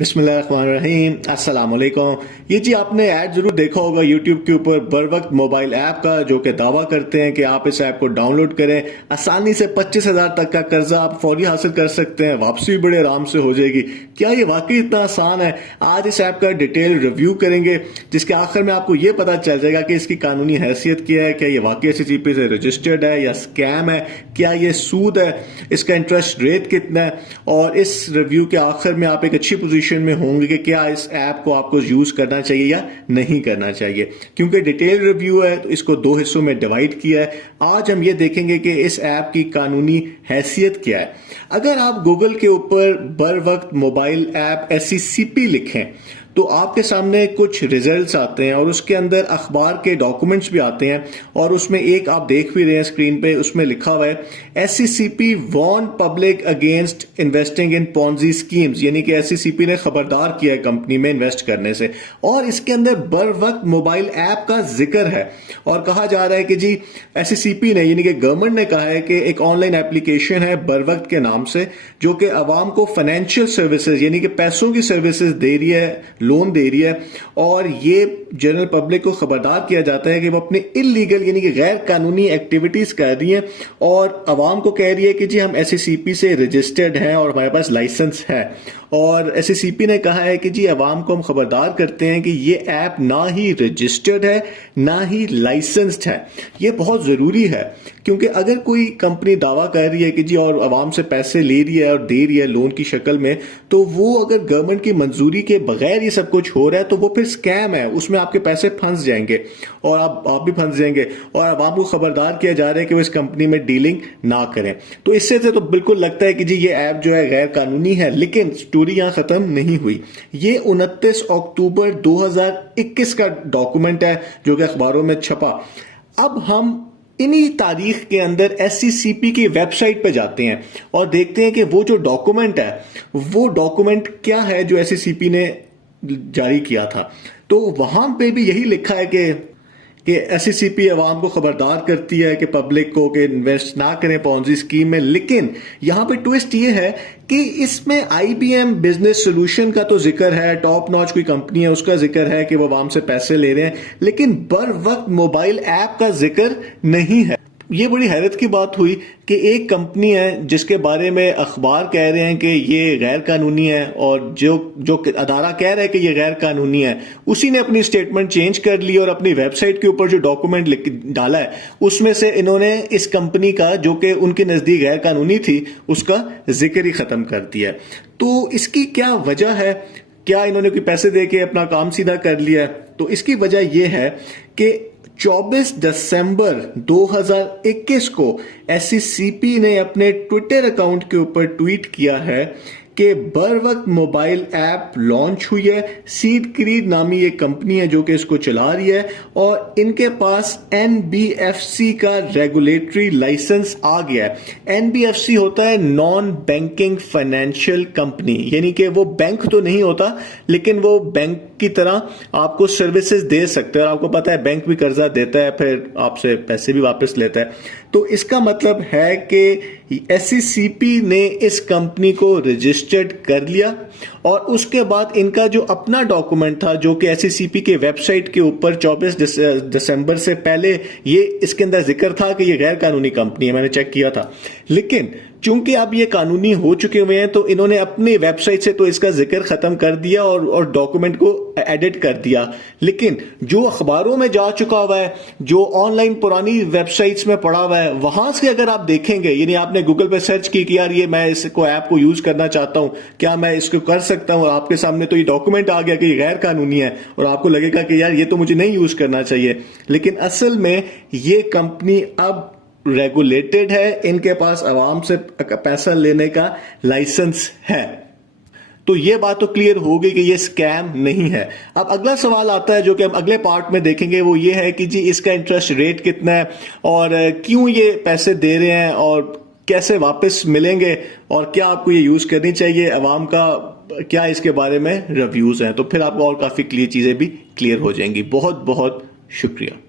बिस्मिल्लाहिर्रहमानिर्रहीम, अस्सलाम वालेकुम। ये जी आपने ऐड जरूर देखा होगा यूट्यूब के ऊपर बर वक्त मोबाइल ऐप का, जो कि दावा करते हैं कि आप इस ऐप को डाउनलोड करें, आसानी से 25,000 तक का कर्जा आप फौरी हासिल कर सकते हैं, वापसी भी बड़े आराम से हो जाएगी। क्या ये वाकई इतना आसान है? आज इस ऐप का डिटेल रिव्यू करेंगे, जिसके आखिर में आपको ये पता चल जाएगा कि इसकी कानूनी हैसियत क्या है, क्या ये वाकई SCCP से रजिस्टर्ड है या स्कैम है, क्या ये सूद है, इसका इंटरेस्ट रेट कितना है। और इस रिव्यू के आखिर में आप एक अच्छी पोजीशन में होंगे कि क्या इस ऐप को आपको यूज करना चाहिए या नहीं करना चाहिए। क्योंकि डिटेल रिव्यू है तो इसको दो हिस्सों में डिवाइड किया है। आज हम ये देखेंगे कि इस ऐप की कानूनी हैसियत क्या है। अगर आप गूगल के ऊपर बर वक्त मोबाइल ऐप SCCP लिखें तो आपके सामने कुछ रिजल्ट्स आते हैं और उसके अंदर अखबार के डॉक्यूमेंट्स भी आते हैं, और उसमें एक आप देख भी रहे हैं स्क्रीन पे, उसमें लिखा हुआ है SCCP warn public against investing in Ponzi schemes, यानी कि SCCP ने खबरदार किया है कंपनी में इन्वेस्ट करने से। और इसके अंदर बर वक्त मोबाइल ऐप का जिक्र है और कहा जा रहा है कि जी SCCP ने, यानी कि गवर्नमेंट ने कहा है कि एक ऑनलाइन एप्लीकेशन है बर वक्त के नाम से, जो कि अवाम को फाइनेंशियल सर्विसेज यानी कि पैसों की सर्विसेज दे रही है, लोन दे रही है, और ये जनरल पब्लिक को खबरदार किया जाता है कि वो अपने इलीगल यानी कि गैर कानूनी एक्टिविटीज कर रही हैं, और अवाम को कह रही है कि जी हम SCCP से रजिस्टर्ड हैं और हमारे पास लाइसेंस है। और SCCP ने कहा है कि जी अवाम को हम खबरदार करते हैं कि ये ऐप ना ही रजिस्टर्ड है ना ही लाइसेंस्ड है। ये बहुत जरूरी है, क्योंकि अगर कोई कंपनी दावा कर रही है कि जी और अवाम से पैसे ले रही है और दे रही है लोन की शक्ल में, तो वो अगर गवर्नमेंट की मंजूरी के बगैर ये सब कुछ हो रहा है तो वो फिर स्कैम है, उसमें आपके पैसे फंस जाएंगे और आप भी फंस जाएंगे, और अवाम को खबरदार किया जा रहा है कि वो इस कंपनी में डीलिंग ना करें। तो इससे तो बिल्कुल लगता है कि जी ये ऐप जो है गैर कानूनी है, लेकिन स्टोरी यहां खत्म नहीं हुई। ये 29 अक्टूबर 2021 का डॉक्यूमेंट है जो कि अखबारों में छपा। अब हम इन्हीं तारीख के अंदर SCCP की वेबसाइट पे जाते हैं और देखते हैं कि वो जो डॉक्यूमेंट है वो डॉक्यूमेंट क्या है जो SCCP ने जारी किया था। तो वहां पे भी यही लिखा है कि SCCP अवाम को खबरदार करती है कि पब्लिक को कि इन्वेस्ट ना करें पॉन्जी स्कीम में। लेकिन यहां पे ट्विस्ट ये है कि इसमें IBM बिजनेस सोल्यूशन का तो जिक्र है, टॉप नॉच कोई कंपनी है उसका जिक्र है कि वो अवाम से पैसे ले रहे हैं, लेकिन बर वक्त मोबाइल ऐप का जिक्र नहीं है। ये बड़ी हैरत की बात हुई कि एक कंपनी है जिसके बारे में अखबार कह रहे हैं कि ये गैर कानूनी है, और जो अदारा कह रहा है कि ये गैर कानूनी है, उसी ने अपनी स्टेटमेंट चेंज कर ली और अपनी वेबसाइट के ऊपर जो डॉक्यूमेंट डाला है उसमें से इन्होंने इस कंपनी का, जो कि उनके नजदीक गैर कानूनी थी, उसका जिक्र ही खत्म कर दिया। तो इसकी क्या वजह है? क्या इन्होंने कोई पैसे दे के अपना काम सीधा कर लिया? तो इसकी वजह यह है कि 24 दिसंबर 2021 को SCCP ने अपने ट्विटर अकाउंट के ऊपर ट्वीट किया है कि बर वक्त मोबाइल ऐप लॉन्च हुई है। सीड क्रीड नामी एक कंपनी है जो कि इसको चला रही है, और इनके पास NBFC का रेगुलेटरी लाइसेंस आ गया है। NBFC होता है नॉन बैंकिंग फाइनेंशियल कंपनी, यानी कि वो बैंक तो नहीं होता लेकिन वो बैंक की तरह आपको सर्विसेज दे सकते हैं, और आपको पता है बैंक भी कर्जा देता है, फिर आपसे पैसे भी वापस लेता है। तो इसका मतलब है कि SCCP ने इस कंपनी को रजिस्टर्ड कर लिया, और उसके बाद इनका जो अपना डॉक्यूमेंट था जो कि SCCP के वेबसाइट के ऊपर 24 दिसंबर से पहले ये इसके अंदर जिक्र था कि ये गैर कानूनी कंपनी है, मैंने चेक किया था। लेकिन चूंकि अब ये कानूनी हो चुके हुए हैं तो इन्होंने अपनी वेबसाइट से तो इसका जिक्र खत्म कर दिया और डॉक्यूमेंट को एडिट कर दिया। लेकिन जो अखबारों में जा चुका हुआ है, जो ऑनलाइन पुरानी वेबसाइट्स में पड़ा हुआ है, वहां से अगर आप देखेंगे, यानी आपने गूगल पे सर्च की कि यार ये मैं इसको ऐप को यूज करना चाहता हूं, क्या मैं इसको कर सकता हूं, और आपके सामने तो ये डॉक्यूमेंट आ गया कि ये गैर कानूनी है, और आपको लगेगा कि यार ये तो मुझे नहीं यूज करना चाहिए। लेकिन असल में ये कंपनी अब रेगुलेटेड है, इनके पास अवाम से पैसा लेने का लाइसेंस है। तो ये बात तो क्लियर हो गई कि ये स्कैम नहीं है। अब अगला सवाल आता है जो कि हम अगले पार्ट में देखेंगे, वो ये है कि जी इसका इंटरेस्ट रेट कितना है, और क्यों ये पैसे दे रहे हैं, और कैसे वापस मिलेंगे, और क्या आपको ये यूज करनी चाहिए, अवाम का क्या इसके बारे में रिव्यूज हैं। तो फिर आपको और काफी क्लियर चीजें भी क्लियर हो जाएंगी। बहुत बहुत शुक्रिया।